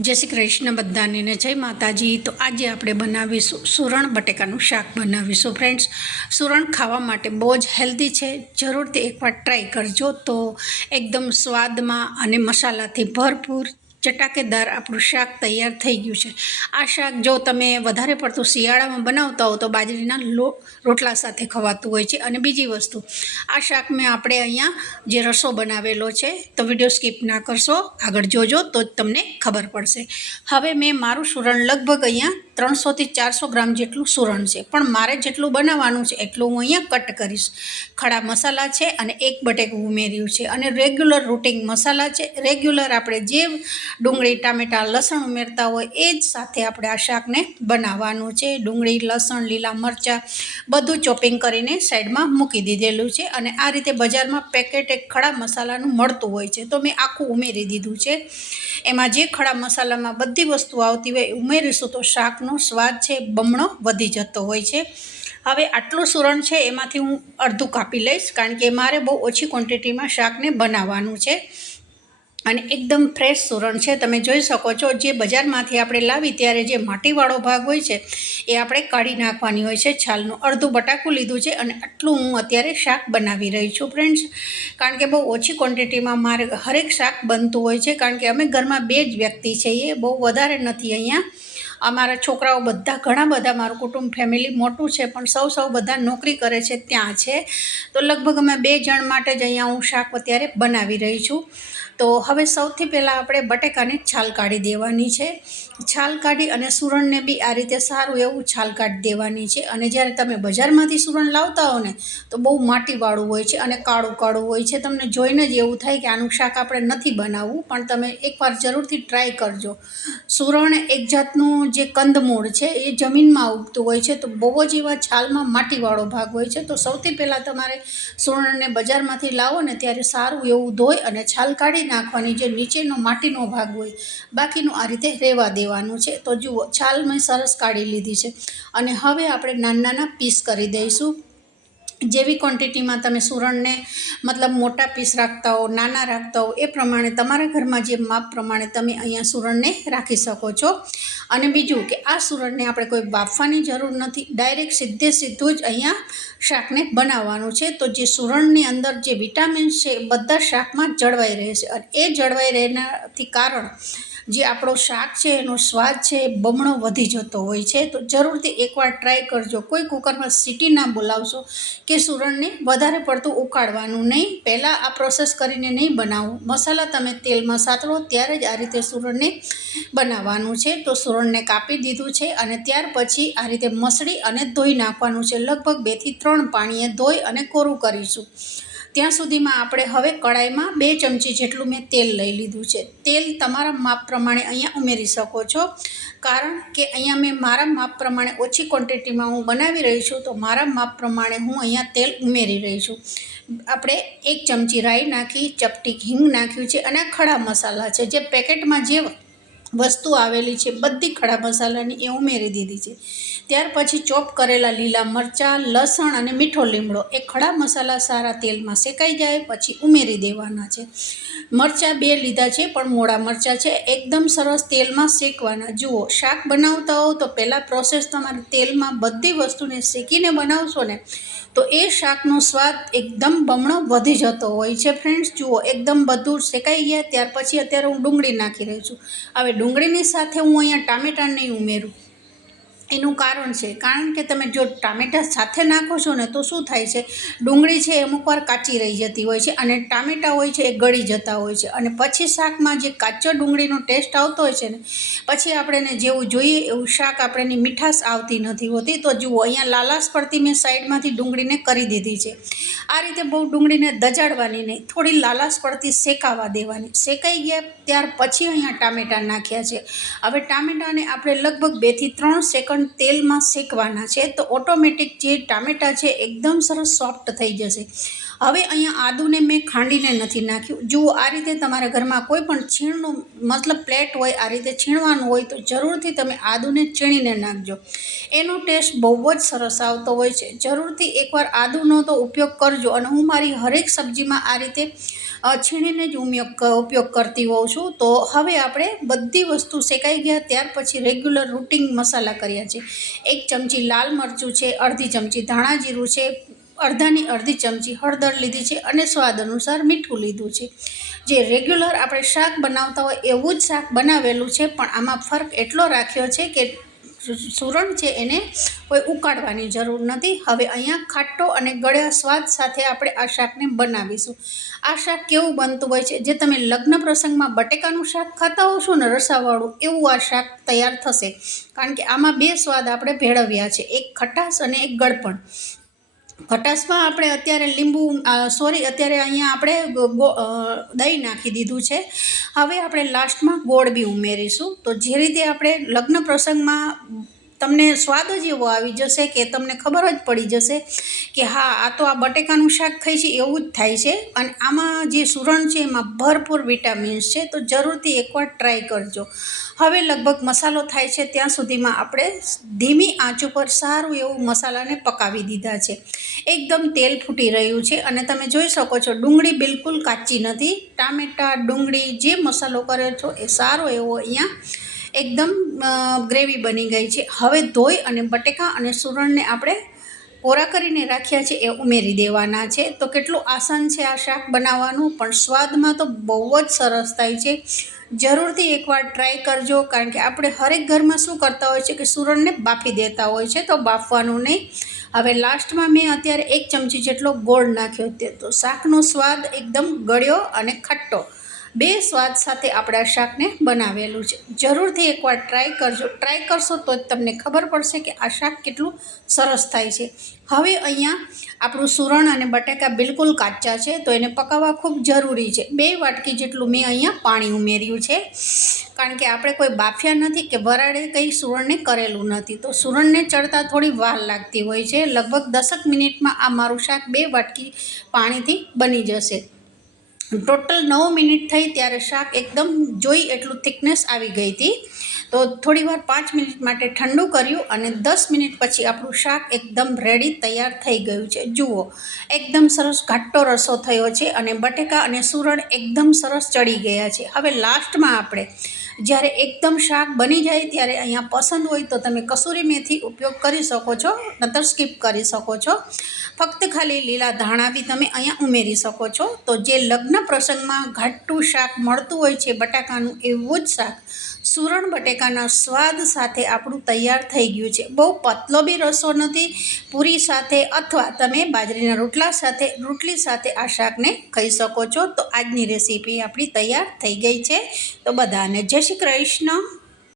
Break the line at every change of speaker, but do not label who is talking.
જય શ્રી કૃષ્ણ બધાને, ને જય માતાજી. તો આજે આપણે બનાવીશું સુરણ બટેકાનું શાક બનાવીશું. ફ્રેન્ડ્સ, સુરણ ખાવા માટે બહુ જ હેલ્ધી છે. જરૂરથી એકવાર ટ્રાય કરજો. તો એકદમ સ્વાદમાં અને મસાલાથી ભરપૂર ચટાકેદાર આપણું શાક તૈયાર થઈ ગયું છે. આ શાક જો તમે વધારે પડતું શિયાળામાં બનાવતા હો તો બાજરીના લો રોટલા સાથે ખવાતું હોય છે. અને બીજી વસ્તુ, આ શાક મેં આપણે અહીંયા જે રસો બનાવેલો છે તો વીડિયો સ્કીપ ના કરશો, આગળ જોજો તો જ તમને ખબર પડશે. હવે મેં મારું સુરણ લગભગ અહીંયા ત્રણસોથી ચારસો ગ્રામ જેટલું સુરણ છે. પણ મારે જેટલું બનાવવાનું છે એટલું હું અહીંયા કટ કરીશ. ખડા મસાલા છે અને એક બટેકું ઉમેર્યું છે અને રેગ્યુલર રૂટિંગ મસાલા છે. રેગ્યુલર આપણે જે ડુંગળી, ટામેટાં, લસણ ઉમેરતા હોય એ જ સાથે આપણે આ શાકને બનાવવાનું છે. ડુંગળી, લસણ, લીલા મરચાં બધું ચોપિંગ કરીને સાઈડમાં મૂકી દીધેલું છે અને આ રીતે બજારમાં પેકેટ એક ખડા મસાલાનું મળતું હોય છે. તો મેં આખું ઉમેરી દીધું છે. એમાં જે ખડા મસાલામાં બધી વસ્તુ આવતી હોય ઉમેરીશું તો શાકનો સ્વાદ છે બમણો વધી જતો હોય છે. હવે આટલું સુરણ છે એમાંથી હું અડધું કાપી લઈશ કારણ કે મારે બહુ ઓછી ક્વોન્ટિટીમાં શાકને બનાવવાનું છે. અને એકદમ ફ્રેશ સુરણ છે. તમે જોઈ શકો છો જે બજારમાંથી આપણે લાવી ત્યારે જે માટીવાળો ભાગ હોય છે એ આપણે કાઢી નાખવાની હોય છે. છાલનું અડધું બટાકું લીધું છે અને આટલું હું અત્યારે શાક બનાવી રહી છું ફ્રેન્ડ્સ કારણ કે બહુ ઓછી ક્વોન્ટિટીમાં મારે હરેક શાક બનતું હોય છે. કારણ કે અમે ઘરમાં બે જ વ્યક્તિ છીએ. બહુ વધારે નથી અહીંયા. અમારા છોકરાઓ બધા, ઘણા બધા મારું કુટુંબ ફેમિલી મોટું છે, પણ સૌ સૌ બધા નોકરી કરે છે, ત્યાં છે. તો લગભગ અમે બે જણ માટે જ અહીંયા હું શાક અત્યારે બનાવી રહી છું. તો હવે સૌથી પહેલાં આપણે બટેકાની છાલ કાઢી દેવાની છે. છાલ કાઢી અને સુરણને બી આ રીતે સારું એવું છાલ કાઢી દેવાની છે. અને જ્યારે તમે બજારમાંથી સુરણ લાવતા હો ને, તો બહુ માટીવાળું હોય છે અને કાળું કાળું હોય છે. તમને જોઈને જ એવું થાય કે આનું શાક આપણે નથી બનાવવું, પણ તમે એકવાર જરૂરથી ટ્રાય કરજો. સુરણ એક જાતનું જે કંદમૂળ છે, એ જમીનમાં ઉગતું હોય છે. તો બહુ જ એવા છાલમાં માટીવાળો ભાગ હોય છે. તો સૌથી પહેલાં તમારે સુરણને બજારમાંથી લાવો ને, ત્યારે સારું એવું ધોઈ અને છાલ કાઢી નાખવાની જે નીચેનો માટીનો ભાગ હોય, બાકીનું આ રીતે રહેવા દેવાનું છે. તો જુઓ છાલ મેં સરસ કાઢી લીધી છે. અને હવે આપણે નાના નાના પીસ કરી દઈશું. જેવી ક્વોન્ટિટીમાં તમે સુરણને મતલબ મોટા પીસ રાખતા હો, નાના રાખતા હો, એ પ્રમાણે તમારા ઘરમાં જે માપ પ્રમાણે તમે અહીંયા સુરણને રાખી શકો છો. અને બીજું કે આ સુરણને આપણે કોઈ બાફવાની જરૂર નથી ડાયરેક્ટ સીધે સીધું જ અહીંયા શાકને બનાવવાનું છે. તો જે સુરણની અંદર જે વિટામિન્સ છે એ બધા શાકમાં જળવાઈ રહે છે. અને એ જળવાઈ રહેનાથી કારણ જે આપણો શાક છે, એનો સ્વાદ છે, એ બમણો વધી જતો હોય છે, તો જરૂરથી એકવાર ટ્રાય કરજો. કોઈ કુકરમાં સીટી ના બોલાવશો કે સુરણને વધારે પડતું ઉકાળવાનું નહીં. પહેલાં આ પ્રોસેસ કરીને નહીં બનાવવું મસાલા તમે તેલમાં સાતળો, ત્યારે જ આ રીતે સુરણને બનાવવાનું છે. તો સુરણને કાપી દીધું છે અને ત્યાર પછી આ રીતે મસળી અને ધોઈ નાખવાનું છે. લગભગ બેથી ત્રણ પાણીએ ધોઈ અને કોરું કરીશું. ત્યાં સુધીમાં આપણે હવે કડાઈમાં બે ચમચી જેટલું મેં તેલ લઈ લીધું છે. તેલ તમારા માપ પ્રમાણે અહીંયા ઉમેરી શકો છો. કારણ કે અહીંયા મેં મારા માપ પ્રમાણે ઓછી ક્વોન્ટિટીમાં હું બનાવી રહી છું, તો મારા માપ પ્રમાણે હું અહીંયા તેલ ઉમેરી રહી છું. આપણે એક ચમચી રાઈ નાખી, ચપટી હિંગ નાખ્યું છે અને ખડા મસાલા છે. જે પેકેટમાં જે વસ્તુ આવેલી છે, બધી ખડા મસાલાની એ ઉમેરી દીધી છે. ત્યાર પછી ચોપ કરેલા લીલા મરચાં, લસણ અને મીઠો લીમડો એ ખડા મસાલા સારા તેલમાં શેકાઈ જાય, પછી ઉમેરી દેવાના છે. મરચાં બે લીધા છે, પણ મોડા મરચાં છે, એકદમ સરસ તેલમાં શેકવાના. જુઓ, શાક બનાવતા હોવ તો પહેલાં પ્રોસેસ તમારે તેલમાં બધી વસ્તુને શેકીને બનાવશો ને તો એ શાકનો સ્વાદ એકદમ બમણો વધી જતો હોય છે ફ્રેન્ડ્સ જુઓ, એકદમ બધું શેકાઈ ગયા, ત્યાર પછી અત્યારે હું ડુંગળી નાખી રહી છું. હવે ડુંગળીની સાથે હું અહીંયા ટામેટાં નહીં ઉમેરું. એનું કારણ છે. કારણ કે તમે જો ટામેટાં સાથે નાખો છો ને, તો શું થાય છે? ડુંગળી છે અમુક વાર કાચી રહી જતી હોય છે અને ટામેટાં હોય છે એ ગળી જતા હોય છે. અને પછી શાકમાં જે કાચો ડુંગળીનો ટેસ્ટ આવતો હોય છે ને, પછી આપણે જેવું જોઈએ એવું શાક આપણેની મીઠાશ આવતી નથી હોતી. તો જુઓ, અહીંયા લાલાશ પડતી મેં સાઈડમાંથી ડુંગળીને કરી દીધી છે. આ રીતે બહુ ડુંગળીને દજાડવાની નહીં, થોડી લાલાશ પડતી શેકાવા દેવાની. શેકાઈ ગયા ત્યાર પછી અહીંયા ટામેટાં નાખ્યા છે. હવે ટામેટાને આપણે લગભગ બેથી ત્રણ સેકન્ડ બટેકાને તેલમાં શેકવાના છે, તો ઓટોમેટિક જે ટામેટાં છે એકદમ સરસ સોફ્ટ થઈ જશે. હવે અહીંયા આદુને મેં ખાંડીને નથી નાખ્યું. જુઓ, આ રીતે તમારા ઘરમાં કોઈ પણ છીણનું, મતલબ પ્લેટ હોય, આ રીતે છીણવાનું હોય, તો જરૂરથી તમે આદુને છીણીને નાખજો. એનો ટેસ્ટ બહુ જ સરસ આવતો હોય છે. જરૂરથી એકવાર આદુનો તો ઉપયોગ કરજો અને હું મારી હરેક સબ્જીમાં આ રીતે છીણીને જ ઉપયોગ ઉપયોગ કરતી હોઉં છું. તો હવે આપણે બધી વસ્તુ શેકાઈ ગયા, ત્યાર પછી રેગ્યુલર રૂટિન મસાલા કર્યા છે. એક ચમચી લાલ મરચું છે, અડધી ચમચી ધાણા જીરું છે, અડધાની અડધી ચમચી હળદર લીધી છે અને સ્વાદ અનુસાર મીઠું લીધું છે. જે રેગ્યુલર આપણે શાક બનાવતા હોય એવું જ શાક બનાવેલું છે, પણ આમાં ફરક એટલો રાખ્યો છે કે સુરણ છે એને કોઈ ઉકાળવાની જરૂર નથી. હવે અહીંયા ખાટો અને ગળ્યા સ્વાદ સાથે આપણે આ શાકને બનાવીશું. આ શાક કેવું બનતું હોય છે? જે તમે લગ્ન પ્રસંગમાં બટેકાનું શાક ખાતા હો છો ને રસાવાળું, એવું આ શાક તૈયાર થશે. કારણ કે આમાં બે સ્વાદ આપણે ભેળવ્યા છે. એક ખટાશ અને એક ગળપણ. ખટાશમાં આપણે અત્યારે લીંબુ સોરી અત્યારે અહીંયા આપણે દહીં નાખી દીધું છે. હવે આપણે લાસ્ટમાં ગોળ બી ઉમેરીશું. તો જે રીતે આપણે લગ્ન પ્રસંગમાં તમને સ્વાદ જ એવો આવી જશે કે તમને ખબર જ પડી જશે કે હા, આ તો આ બટેકાનું શાક ખાઈ છે, એવું જ થાય છે. અને આમાં જે સુરણ છે, એમાં ભરપૂર વિટામિન્સ છે, તો જરૂરથી એકવાર ટ્રાય કરજો. હવે લગભગ મસાલો થાય છે, ત્યાં સુધીમાં આપણે ધીમી આંચ ઉપર સારું એવું મસાલાને પકાવી દીધા છે. એકદમ તેલ ફૂટી રહ્યું છે અને તમે જોઈ શકો છો, ડુંગળી બિલકુલ કાચી નથી. ટામેટાં, ડુંગળી જે મસાલો કર્યો છો, એ સારો એવો અહીંયા એકદમ ગ્રેવી બની ગઈ છે. હવે ધોઈ અને બટેકા અને સુરણને આપણે કોરા કરીને રાખ્યા છે, એ ઉમેરી દેવાના છે. તો કેટલું આસાન છે આ શાક બનાવવાનું, પણ સ્વાદમાં તો બહુ જ સરસ થાય છે. જરૂરથી એકવાર ટ્રાય કરજો, કારણ કે આપણે હરેક ઘરમાં શું કરતા હોય છે કે સુરણને બાફી દેતા હોય છે, તો બાફવાનું નહીં. હવે લાસ્ટમાં મેં અત્યારે એક ચમચી જેટલો ગોળ નાખ્યો તે. તો શાકનો સ્વાદ એકદમ ગળ્યો અને ખટ્ટો. બે સ્વાદ સાથે આપણે શાકને બનાવેલું છે. જરૂરથી એકવાર ટ્રાય કરજો. ટ્રાય કરશો તો જ તમને ખબર પડશે કે આ શાક કેટલું સરસ થાય છે. હવે અહીંયા આપણું સુરણ અને બટાકા બિલકુલ કાચા છે, તો એને પકાવવા ખૂબ જરૂરી છે. બે વાટકી જેટલું મેં અહીંયા પાણી ઉમેર્યું છે. કારણ કે આપણે કોઈ બાફ્યા નથી કે વરાળે કંઈ સુરણને કરેલું નથી. તો સુરણને ચડતા થોડી વાર લાગતી હોય છે. લગભગ દસક મિનિટમાં આ મારું શાક બે વાટકી પાણીથી બની જશે. ટોટલ નવ મિનિટ થઈ ત્યારે શાક એકદમ જોઈ એટલું થિકનેસ આવી ગઈ હતી. તો થોડી વાર પાંચ મિનિટ માટે ઠંડુ કર્યું અને દસ મિનિટ પછી આપણું શાક એકદમ રેડી તૈયાર થઈ ગયું છે. જુઓ, એકદમ સરસ ઘાટો રસો થયો છે અને બટેકા અને સુરણ એકદમ સરસ ચડી ગયા છે. હવે લાસ્ટમાં આપણે જ્યારે એકદમ શાક બની જાય ત્યારે અહીંયા પસંદ હોય તો તમે કસૂરી મેથી ઉપયોગ કરી શકો છો, નતર સ્કીપ કરી શકો છો. ફક્ત ખાલી લીલા ધાણા બી તમે અહીંયા ઉમેરી શકો છો. તો જે લગ્ન પ્રસંગમાં ઘાટું શાક મળતું હોય છે, બટાકાનું એવું જ શાક સુરણ બટેકાના સ્વાદ સાથે આપણું તૈયાર થઈ ગયું છે. બહુ પતલો બી રસો નથી, પૂરી સાથે અથવા તમે બાજરીના રોટલા સાથે, રોટલી સાથે આ શાકને ખાઈ શકો છો. તો આજની રેસીપી આપણી તૈયાર થઈ ગઈ છે. તો બધાને જય શ્રી કૃષ્ણ.